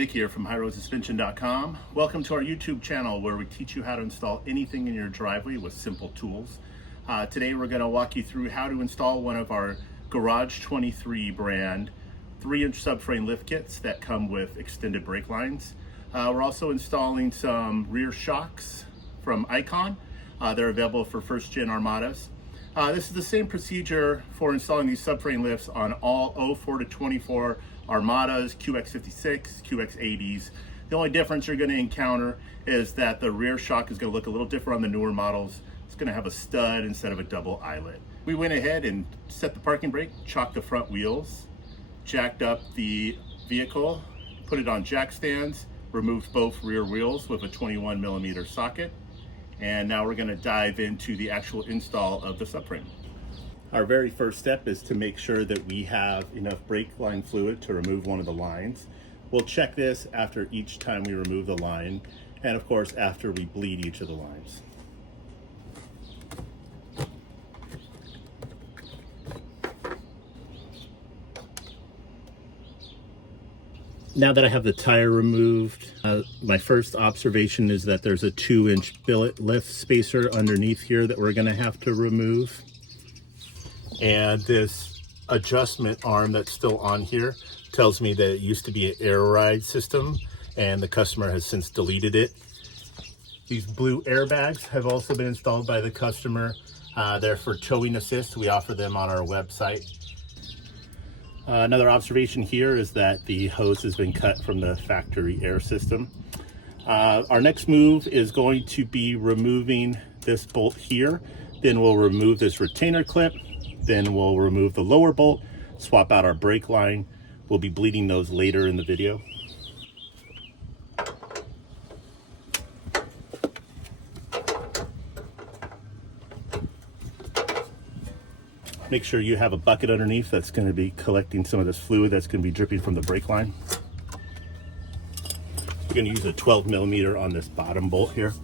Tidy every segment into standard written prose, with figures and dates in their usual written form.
Nick here from HighRoadSuspension.com. Welcome to our YouTube channel where we teach you how to install anything in your driveway with simple tools. Today we're going to walk you through how to install one of our Garage 23 brand 3-inch subframe lift kits that come with extended brake lines. We're also installing some rear shocks from Icon. They're available for first-gen Armadas. This is the same procedure for installing these subframe lifts on all 04 to 24 Armadas, QX56, QX80s. The only difference you're going to encounter is that the rear shock is going to look a little different on the newer models. It's going to have a stud instead of a double eyelet. We went ahead and set the parking brake, chocked the front wheels, jacked up the vehicle, put it on jack stands, removed both rear wheels with a 21mm socket, and now we're going to dive into the actual install of the subframe. Our very first step is to make sure that we have enough brake line fluid to remove one of the lines. We'll check this after each time we remove the line, and of course after we bleed each of the lines. Now that I have the tire removed, my first observation is that there's a 2-inch billet lift spacer underneath here that we're going to have to remove. And this adjustment arm that's still on here tells me that it used to be an air ride system and the customer has since deleted it. These blue airbags have also been installed by the customer. They're for towing assist. We offer them on our website. Another observation here is that the hose has been cut from the factory air system. Our next move is going to be removing this bolt here. Then we'll remove this retainer clip. Then we'll remove the lower bolt, swap out our brake line. We'll be bleeding those later in the video. Make sure you have a bucket underneath that's going to be collecting some of this fluid that's going to be dripping from the brake line. We're going to use a 12mm on this bottom bolt here.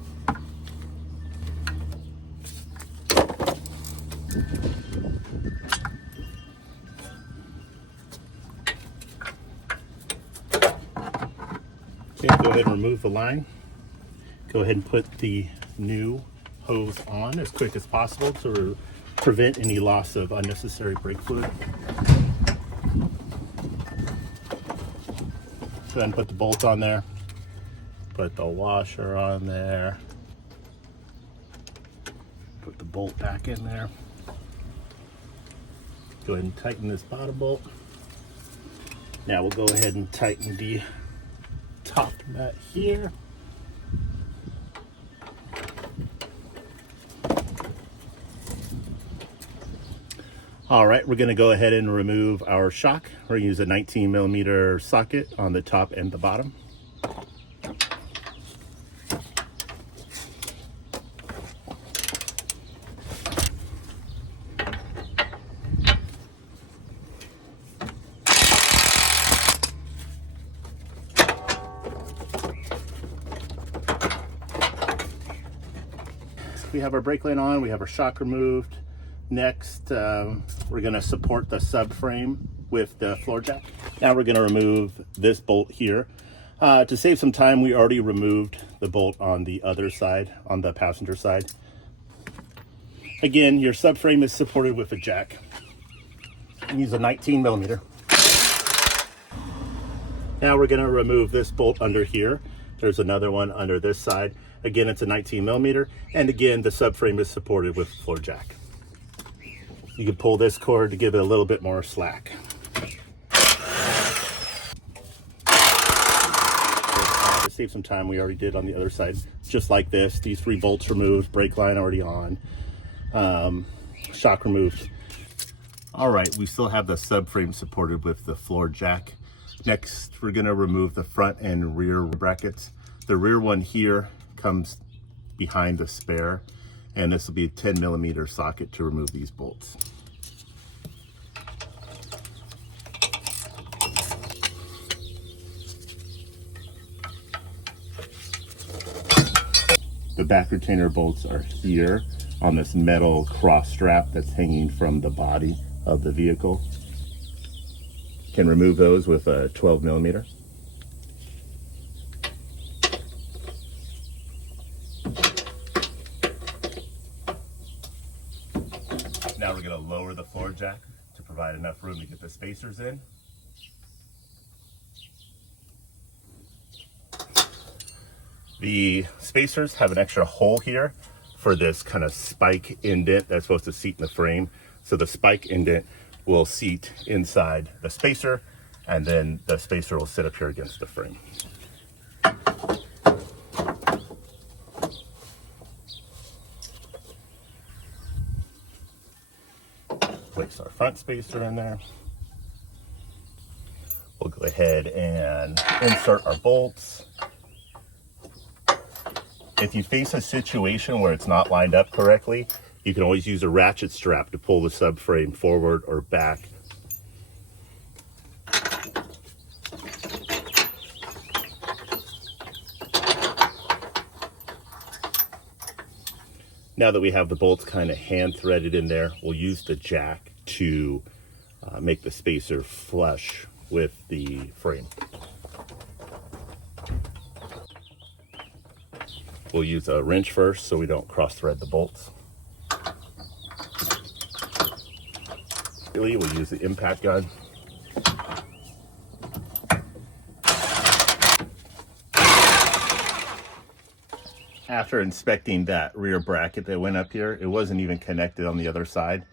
Okay, go ahead and remove the line. Go ahead and put the new hose on as quick as possible to prevent any loss of unnecessary brake fluid. Go ahead and put the bolt on there. Put the washer on there. Put the bolt back in there. Go ahead and tighten this bottom bolt. Now we'll go ahead and tighten the top nut here. All right, we're going to go ahead and remove our shock. We're going to use a 19mm socket on the top and the bottom. We have our brake line on, we have our shock removed. Next, we're going to support the subframe with the floor jack. Now we're going to remove this bolt here. To save some time, we already removed the bolt on the other side, on the passenger side. Again, your subframe is supported with a jack. Use a 19mm. Now we're going to remove this bolt under here. There's another one under this side. Again, it's a 19mm, and again, the subframe is supported with floor jack. You can pull this cord to give it a little bit more slack. To save some time, we already did on the other side, just like this. These 3 bolts removed, brake line already on, shock removed. All right, we still have the subframe supported with the floor jack. Next, we're gonna remove the front and rear brackets. The rear one here comes behind the spare, and this will be a 10mm socket to remove these bolts. The back retainer bolts are here on this metal cross strap that's hanging from the body of the vehicle. Can remove those with a 12mm. jack to provide enough room to get the spacers in. The spacers have an extra hole here for this kind of spike indent that's supposed to seat in the frame. So the spike indent will seat inside the spacer, and then the spacer will sit up here against the frame. Place our front spacer in there. We'll go ahead and insert our bolts. If you face a situation where it's not lined up correctly, you can always use a ratchet strap to pull the subframe forward or back. Now that we have the bolts kind of hand threaded in there, we'll use the jack to make the spacer flush with the frame. We'll use a wrench first so we don't cross thread the bolts. We'll use the impact gun. After inspecting that rear bracket that went up here, it wasn't even connected on the other side.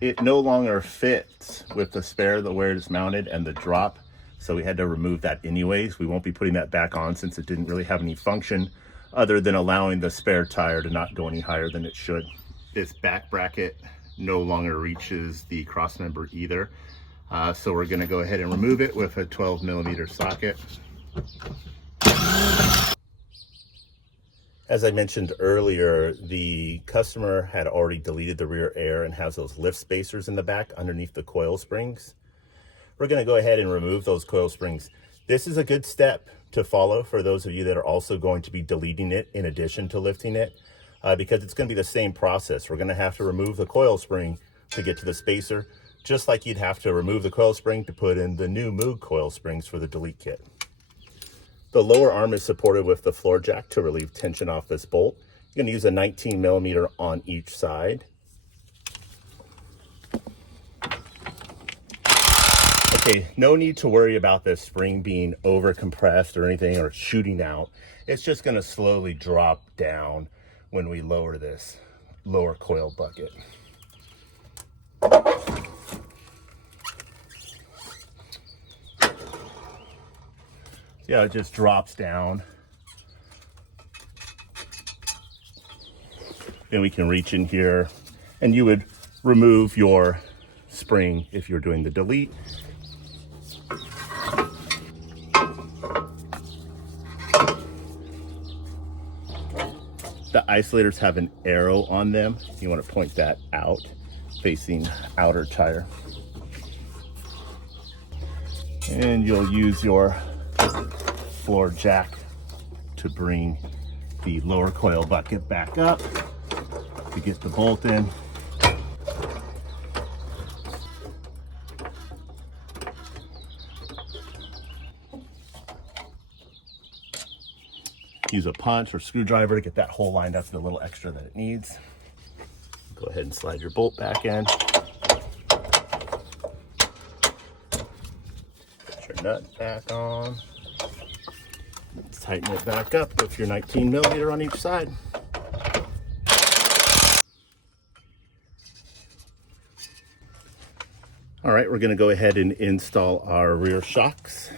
It no longer fits with the spare where it's mounted and the drop, so we had to remove that anyways. We won't be putting that back on since it didn't really have any function other than allowing the spare tire to not go any higher than it should. This back bracket no longer reaches the cross member either, so we're going to go ahead and remove it with a 12mm socket. As I mentioned earlier, the customer had already deleted the rear air and has those lift spacers in the back underneath the coil springs. We're going to go ahead and remove those coil springs. This is a good step to follow for those of you that are also going to be deleting it in addition to lifting it, because it's going to be the same process. We're going to have to remove the coil spring to get to the spacer, just like you'd have to remove the coil spring to put in the new Moog coil springs for the delete kit. The lower arm is supported with the floor jack to relieve tension off this bolt. You're going to use a 19mm on each side. Okay, no need to worry about this spring being over compressed or anything or shooting out. It's just going to slowly drop down when we lower this lower coil bucket. Yeah, it just drops down. Then we can reach in here and you would remove your spring if you're doing the delete. The isolators have an arrow on them. You want to point that out, facing outer tire. And you'll use your floor jack to bring the lower coil bucket back up to get the bolt in. Use a punch or screwdriver to get that hole lined up to the little extra that it needs. Go ahead and slide your bolt back in. Put your nut back on. Tighten it back up with your 19mm on each side. All right, we're going to go ahead and install our rear shocks.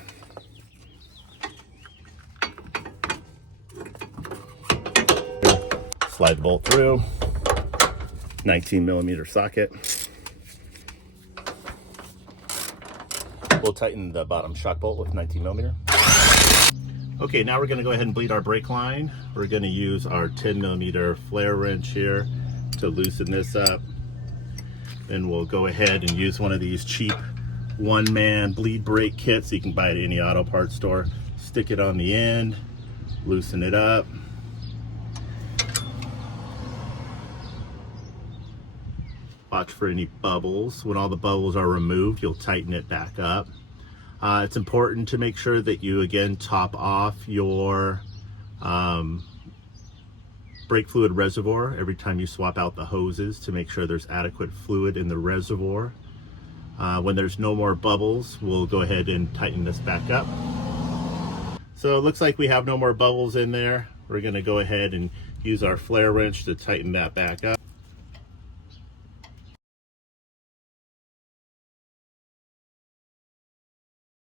Slide the bolt through, 19mm socket. We'll tighten the bottom shock bolt with 19mm. Okay, now we're going to go ahead and bleed our brake line. We're going to use our 10mm flare wrench here to loosen this up. Then we'll go ahead and use one of these cheap one-man bleed brake kits you can buy at any auto parts store. Stick it on the end, loosen it up. Watch for any bubbles. When all the bubbles are removed, you'll tighten it back up. It's important to make sure that you again top off your brake fluid reservoir every time you swap out the hoses to make sure there's adequate fluid in the reservoir. When there's no more bubbles, we'll go ahead and tighten this back up. So it looks like we have no more bubbles in there. We're going to go ahead and use our flare wrench to tighten that back up.